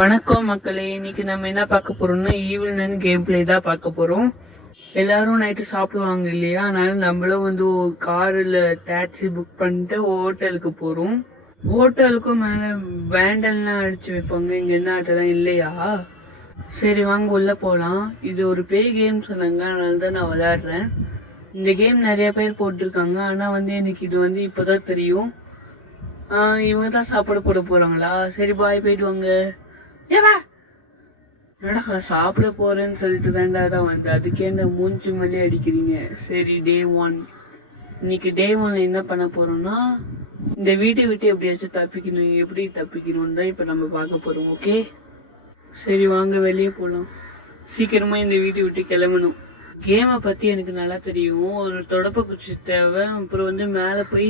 வணக்கம் மக்களே, இன்னைக்கு நம்ம என்ன பார்க்க போறோம்னா ஈவினிங் கேம் பிளே தான் பார்க்க போறோம். எல்லாரும் நைட்டு சாப்பிடுவாங்க இல்லையா, அதனால நம்மளும் ஒரு கார்ல டாக்ஸி புக் பண்ணிட்டு ஹோட்டலுக்கு போறோம். ஹோட்டலுக்கும் மேல பேண்டல்லாம் அடிச்சு வைப்பாங்க, இங்க என்ன அதெல்லாம் இல்லையா? சரி வாங்க உள்ள போலாம். இது ஒரு பேய் கேம் சொன்னாங்க, அதனால தான் நான் விளையாடுறேன். இந்த கேம் நிறைய பேர் போட்டிருக்காங்க, ஆனா எனக்கு இது இப்பதான் தெரியும். இவங்க தான் சாப்பாடு போட போறாங்களா? சரி பாய், போயிட்டு வாங்க. ஏவா நடக்கா சாப்பிட போறேன்னு சொல்லிட்டு தான்டா வந்து அதுக்கே இந்த மூஞ்சி மேலே அடிக்கிறீங்க. சரி, டே 1. இன்னைக்கு டே 1 என்ன பண்ண போறோம்னா இந்த வீட்டை விட்டு எப்படியாச்சும் தப்பிக்கணும். எப்படி தப்பிக்கணும் தான் இப்ப நம்ம பார்க்க போறோம். ஓகே, சரி வாங்க வெளியே போலாம். சீக்கிரமா இந்த வீட்டை விட்டு கிளம்பணும். கேமை பத்தி எனக்கு நல்லா தெரியும். ஒரு தொடப்ப குச்சி தேவை, அப்புறம் மேலே போய்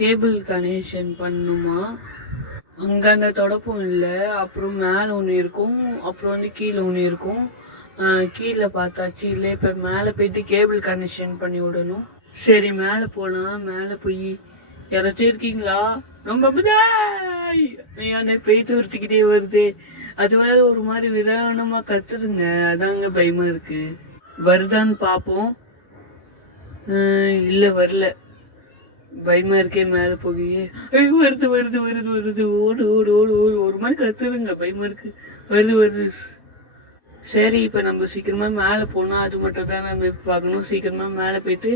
கேபிள் கனெக்ஷன் பண்ணணுமா. அங்க அந்த தொடப்பம் இல்லை, அப்புறம் மேலே ஒன்று இருக்கும், அப்புறம் கீழே ஒன்று இருக்கும். கீழே பார்த்தாச்சு இல்லை, இப்போ மேலே போயிட்டு கேபிள் கனெக்ஷன் பண்ணி விடணும். சரி மேலே போகலாம். மேலே போய் யாராச்சும் இருக்கீங்களா? ரொம்ப என்னை பெய் தூரத்துக்கிட்டே வருது. அது வேற ஒரு மாதிரி விரானமா கத்துதுங்க, அதாங்க பயமா இருக்கு. வருதான்னு பார்ப்போம். இல்லை வரல, பயமா இருக்கே. மேல போகி வருது வருது வருது வருது, ஓடு ஓடு ஓடு ஓடு, ஒரு மாதிரி கத்துருங்க, பயமா இருக்கு. வருது வருது. சரி, இப்ப நம்ம சீக்கிரமா மேல போனோம், அது மட்டும் தான் நம்ம பார்க்கணும். சீக்கிரமா மேல போயிட்டு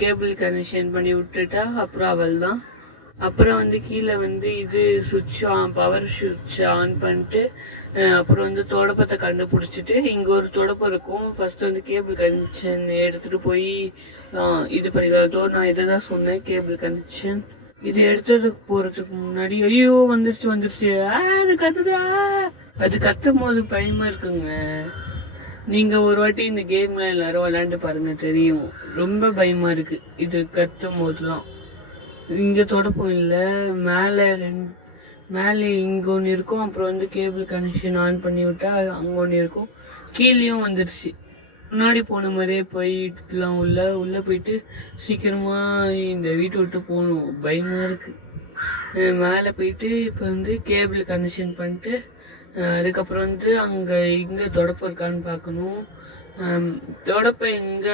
கேபிள் கனெக்ஷன் பண்ணி விட்டுட்டா அப்புறம் அவள் தான். அப்புறம் கீழே இது சுவிட்ச் ஆன், பவர் சுவிட்ச் ஆன் பண்ணிட்டு அப்புறம் தொடப்பத்தை கண்டுபிடிச்சிட்டு இங்க ஒரு தொடப்பம் இருக்கும். ஃபர்ஸ்ட் கேபிள் கனெக்ஷன் எடுத்துட்டு போய் இது பண்ணிக்கலாம். நான் இதை தான் சொன்னேன், கேபிள் கனெக்ஷன். இது எடுத்துறதுக்கு போறதுக்கு முன்னாடி ஐயோ வந்துருச்சு அது கத்துதா. அது கத்தும் போது பயமா இருக்குங்க. நீங்க ஒரு வாட்டி இந்த கேம்ல எல்லாரும் விளையாண்டு பாருங்க, தெரியும். ரொம்ப பயமா இருக்கு இது கத்தும் போதுலாம். இங்க தொடப்பம் இல்லை, மேலே இங்க ஒன்று இருக்கும். அப்புறம் கேபிள் கனெக்ஷன் ஆன் பண்ணி விட்டா அங்க ஒன்று இருக்கும். கீழேயும் வந்துருச்சு. முன்னாடி போன மாதிரியே போயிட்டுலாம் உள்ள போயிட்டு சீக்கிரமா இந்த வீட்டை விட்டு போகணும். பயமா இருக்கு. மேலே போயிட்டு இப்போ கேபிள் கனெக்ஷன் பண்ணிட்டு அதுக்கப்புறம் அங்க இங்க தொடப்பம் இருக்கான்னு பார்க்கணும். தொடப்பம் எங்க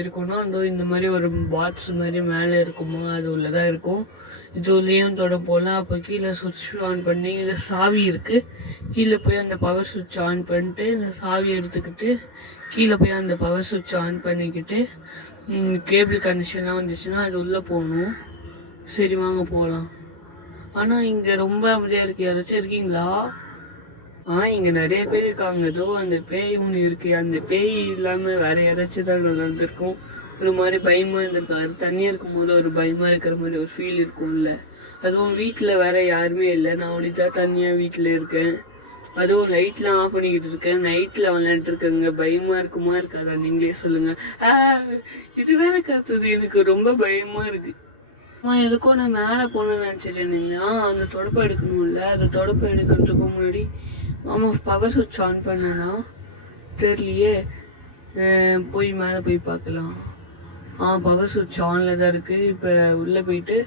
இருக்கும்னா இந்த மாதிரி ஒரு பாக்ஸ் மாதிரி மேலே இருக்குமோ, அது உள்ளதான் இருக்கும். இது உள்ளேயும் தொடப்போலாம். அப்போ கீழே சுவிட்ச் ஆன் பண்ணி, இதில் சாவி இருக்கு, கீழே போய் அந்த பவர் சுவிட்ச் ஆன் பண்ணிட்டு இந்த சாவி எடுத்துக்கிட்டு கீழே போய் அந்த பவர் சுவிட்ச் ஆன் பண்ணிக்கிட்டு கேபிள் கனெக்ஷன்லாம் வந்துச்சுன்னா அது உள்ளே போகணும். சரி வாங்க போகலாம். ஆனால் இங்கே ரொம்ப அமைதியாக இருக்கு. யாராச்சும் இருக்கீங்களா? இங்கே நிறைய பேர் இருக்காங்க. ஏதோ அந்த பேய் ஒன்று இருக்கு. அந்த பேய் இல்லாமல் வேற யாராச்சும் தான் நடந்திருக்கும். ஒரு மாதிரி பயமா இருந்திருக்காரு. தனியாக இருக்கும் போது ஒரு பயமா இருக்கிற மாதிரி ஒரு ஃபீல் இருக்கும்ல. அதுவும் வீட்டில் வேற யாருமே இல்லை, நான் ஒளிதான் தனியாக வீட்டில் இருக்கேன். அதுவும் லைட்லாம் ஆஃப் பண்ணிக்கிட்டு இருக்கேன். நைட்டில் விளையாண்டு இருக்கேங்க. பயமா இருக்குமா இருக்காதா? நீங்களே சொல்லுங்க. இது வேற காத்துது, எனக்கு ரொம்ப பயமா இருக்கு. எதுக்கும் நான் மேலே போனேன்னு நினச்சிட்டேன். அந்த தொடப்பம் எடுக்கணும்ல, அந்த தொடப்பம் எடுக்கிறதுக்கு முன்னாடி பவர் சுவிட்ச் ஆன் பண்ணனா தெரியலையே. போய் மேலே போய் பார்க்கலாம். பவர் சுவிட்ச் ஆன்ல தான் இருக்கு. இப்போ உள்ளே போயிட்டு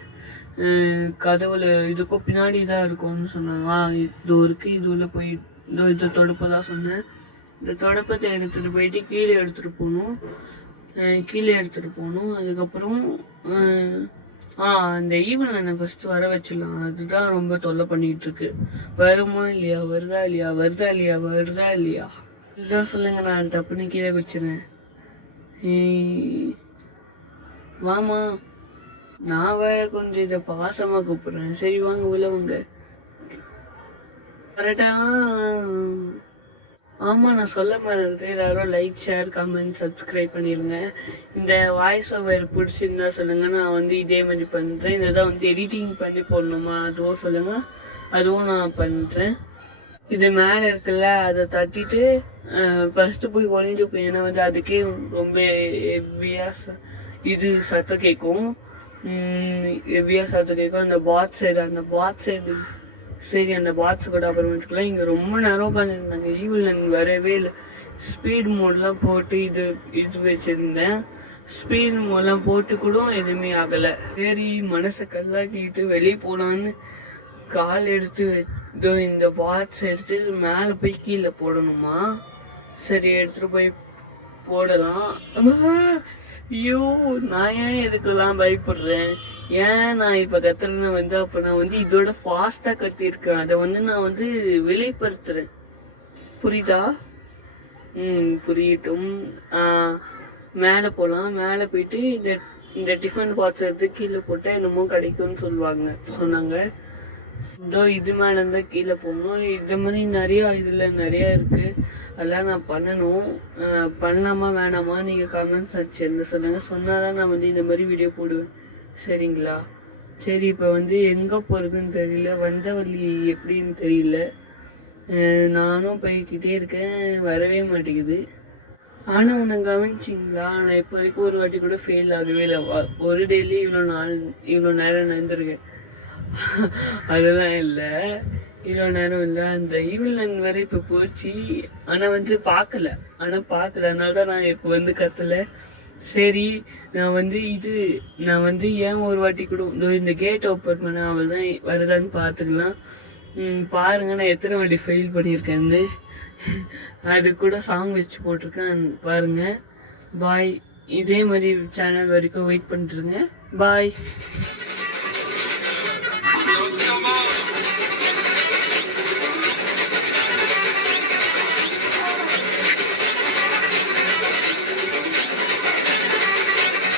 கதவுல இதுக்கும் பின்னாடி தான் இருக்கும்னு சொன்னாங்க. இது இருக்கு, இது உள்ள போய் இந்த தொடப்பை தான் சொன்னேன். இந்த தொடப்பத்தை எடுத்துட்டு போயிட்டு கீழே எடுத்துட்டு போகணும். அதுக்கப்புறம் அந்த ஈவனை ஃபர்ஸ்ட் வர வச்சிடலாம். அதுதான் ரொம்ப தொல்லை பண்ணிட்டு இருக்கு. வருமா இல்லையா, வருதா இல்லையா இதுதான் சொல்லுங்க. நான் டப்புன்னு கீழே வச்சிருந்தேன். வாமா, நான் வேற கொஞ்சம் இதை பாசமா கூப்பிடுறேன். சரி வாங்க உள்ள வாங்க. கரெக்டா? ஆமா, நான் சொல்ல மாதிரி எல்லாரும் லைக், ஷேர், கமெண்ட், சப்ஸ்கிரைப் பண்ணிடுங்க. இந்த வாய்ஸ் ஓவர் பிடிச்சிருந்தா சொல்லுங்க, நான் இதே மாதிரி பண்றேன். இதான் எடிட்டிங் பண்ணி போடணுமா, அதுவும் சொல்லுங்க, அதுவும் நான் பண்றேன். இது மேலே இருக்குல்ல, அதை தட்டிட்டு ஃபர்ஸ்ட் போய் ஒளிஞ்சு போய். ஏன்னா அதுக்கே ரொம்ப ஹெவியா இது சத்தம் கேட்கும். அந்த பாத் சைடு சரி, அந்த பாட்ஸ் கூட அப்புறம் வச்சுக்கலாம். இங்கே ரொம்ப நேரம் உட்காந்துருந்தாங்க. ஈவில் வரவே இல்லை. ஸ்பீட் மோட்லாம் போட்டு இது வச்சுருந்தேன். ஸ்பீட் மோட்லாம் போட்டு கூட எதுவுமே ஆகலை. சரி, மனசை கல்லாக்கிட்டு வெளியே போகலான்னு கால் எடுத்து இதோ இந்த பார்ட்ஸ் எடுத்து மேலே போய் கீழே போடணுமா? சரி எடுத்துட்டு போய் போடலாம். ஐயோ, நான் ஏன் இதுக்கெல்லாம் பயப்படுறேன்? ஏன் நான் இப்போ கத்துறேன்னு வந்து அப்போ நான் வந்து இதோட ஃபாஸ்ட்டாக கத்திருக்கேன். அதை வந்து நான் வந்து வெளிப்படுத்துறேன். புரியுதா? புரியட்டும். மேலே போகலாம். மேலே போயிட்டு இந்த இந்த டிஃபன் பாக்ஸ் எடுத்து கீழே போட்டால் என்னமோ கிடைக்கும்னு சொன்னாங்க. இதோ இது மேலே இருந்தால் கீழே போகணும். இது மாதிரி இதில் நிறையா இருக்குது. அதெல்லாம் நான் பண்ணணும். பண்ணலாமா வேணாமா நீங்கள் கமெண்ட் செக்ஷனில் சொல்லுங்கள். சொன்னால் தான் நான் வந்து இந்த மாதிரி வீடியோ போடுவேன். சரிங்களா? சரி, இப்போ வந்து எங்கே போகிறதுன்னு தெரியல, வந்த வழி எப்படின்னு தெரியல. நானும் போய்கிட்டே இருக்கேன், வரவே மாட்டேங்குது. ஆனால் உன்னை கவனிச்சிங்களா, நான் இப்போ வரைக்கும் ஒரு வாட்டி கூட ஃபெயில் ஆகவே இல்லை. ஒரு டெய்லி இவ்வளோ நேரம் நடந்திருக்கேன். அதெல்லாம் இல்லை, இவ்வளோ நேரம் இல்லை. அந்த ஈவினிங் வரை இப்போ போச்சு. ஆனால் வந்து பார்க்கல. அதனால தான் நான் இப்போ வந்து கத்தலை. சரி, நான் வந்து ஏன் ஒரு வாட்டி கூட இந்த கேட் ஓப்பன் பண்ண அவள் தான் வருதான்னு பார்த்துக்கலாம். பாருங்க நான் எத்தனை வாட்டி ஃபெயில் பண்ணியிருக்கேன்னு. அது கூட சாங் வச்சு போட்டிருக்கேன் பாருங்க. பாய். இதே மாதிரி சேனல் வரைக்கும் வெயிட் பண்ணிட்டுருங்க. பாய்.